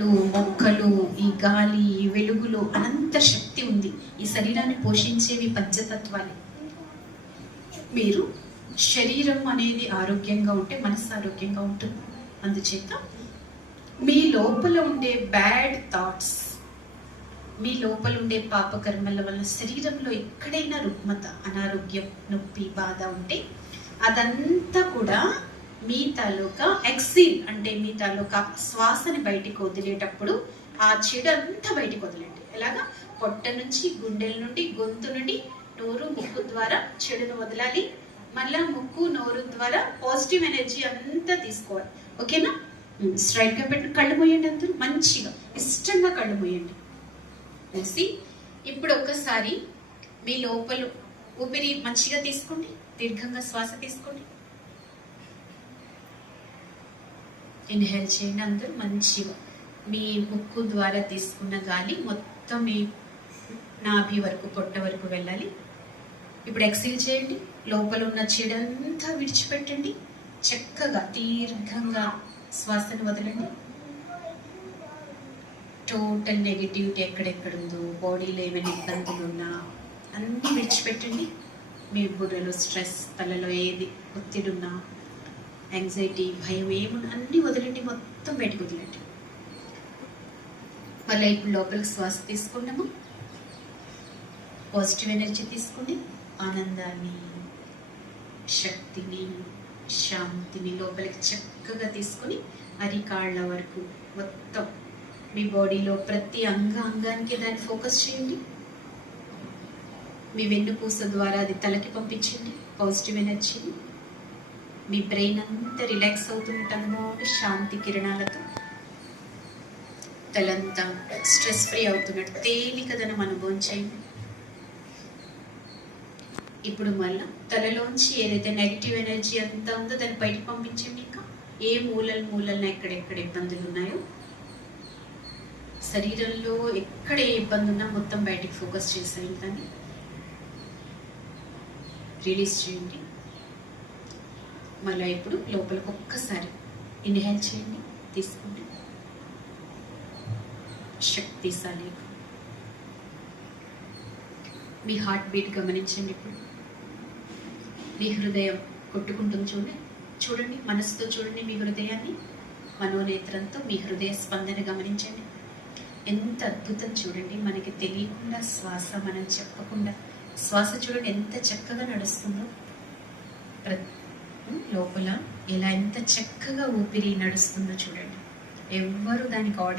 చెట్లు, మొక్కలు, ఈ గాలి, ఈ వెలుగులో అనంత శక్తి ఉంది. ఈ శరీరాన్ని పోషించేవి పంచతత్వాలే. మీరు శరీరం అనేది ఆరోగ్యంగా ఉంటే మనసు ఆరోగ్యంగా ఉంటుంది. అందుచేత మీ లోపల ఉండే బ్యాడ్ థాట్స్, మీ లోపల ఉండే పాపకర్మల వల్ల శరీరంలో ఎక్కడైనా రుగ్మత, అనారోగ్యం, నొప్పి, బాధ ఉంటే అదంతా కూడా మీ తాలూకా ఎక్సీల్ అంటే మీ తాలూకా శ్వాసని బయటికి వదిలేటప్పుడు ఆ చెడు అంతా బయటికి వదిలేండి. ఎలాగా? పొట్ట నుంచి, గుండెల నుండి, గొంతు నుండి, నోరు, ముక్కు ద్వారా చెడును వదలాలి. మళ్ళా ముక్కు, నోరు ద్వారా పాజిటివ్ ఎనర్జీ అంతా తీసుకోవాలి. ఓకేనా? స్ట్రైట్ గా పెట్టి కళ్ళు మూయండి. అందరూ మంచిగా ఇష్టంగా కళ్ళు మూయండి. మూసి ఇప్పుడు ఒక్కసారి మీ లోపల ఊపిరి మంచిగా తీసుకోండి. దీర్ఘంగా శ్వాస తీసుకోండి. ఇన్హేల్ చేయండి. అందరూ మంచిగా మీ ముక్కు ద్వారా తీసుకున్న గాలి మొత్తం మీ నాభి వరకు, పొట్ట వరకు వెళ్ళాలి. ఇప్పుడు ఎక్సీల్ చేయండి. లోపల ఉన్న చెడంతా విడిచిపెట్టండి. చక్కగా దీర్ఘంగా శ్వాసను వదలండి. టోటల్ నెగిటివిటీ ఎక్కడెక్కడుందో, బాడీలో ఏమైనా ఇబ్బందులు ఉన్నా అన్నీ విడిచిపెట్టండి. మీ బుర్రలో స్ట్రెస్, తలలో ఏది ఒత్తిడి ఉన్నా, యాంగ్జైటీ, భయం ఏమున్నా అన్నీ వదలండి. మొత్తం బయటకు వదిలండి. మళ్ళీ ఇప్పుడు లోపలికి శ్వాస తీసుకున్నాము. పాజిటివ్ ఎనర్జీ తీసుకోండి. ఆనందాన్ని, శక్తిని, శాంతిని లోపలికి చక్కగా తీసుకొని అరికాళ్ళ వరకు మొత్తం మీ బాడీలో ప్రతి అంగానికి దాన్ని ఫోకస్ చేయండి. మీ వెన్నుపూస ద్వారా అది తలకి పంపించండి పాజిటివ్ ఎనర్జీని. మీ బ్రెయిన్ అంతా రిలాక్స్ అవుతుంటాము శాంతి కిరణాలతో. తలంతా స్ట్రెస్ ఫ్రీ అవుతున్నట్టు తేలికదనం అనుభవం చేయండి. ఇప్పుడు మళ్ళీ తలలోంచి ఏదైతే నెగిటివ్ ఎనర్జీ అంతా ఉందో దాన్ని బయటకు పంపించండి. ఇంకా ఏ మూలన ఎక్కడెక్కడ ఇబ్బందులు ఉన్నాయో, శరీరంలో ఎక్కడ ఏ ఇబ్బంది ఉన్నా మొత్తం బయటికి ఫోకస్ చేసేయండి. దాన్ని రిలీజ్ చేయండి. మళ్ళీ ఇప్పుడు లోపలికి ఒక్కసారి ఇన్హేల్ చేయండి. తీసుకోండి. శక్తిశాలిగా మీ హార్ట్ బీట్ గమనించండి. ఇప్పుడు మీ హృదయం కొట్టుకుంటుంది. చూడండి మనసుతో చూడండి మీ హృదయాన్ని. మనోనేత్రంతో మీ హృదయ స్పందన గమనించండి. ఎంత అద్భుతం చూడండి. మనకి తెలియకుండా శ్వాస, మనం చెప్పకుండా శ్వాస చూడండి ఎంత చక్కగా నడుస్తుందో. లోపల ఎలా ఎంత చక్కగా ఊపిరి నడుస్తుందో చూడండి. ఎవ్వరు దానికి ఆర్డర్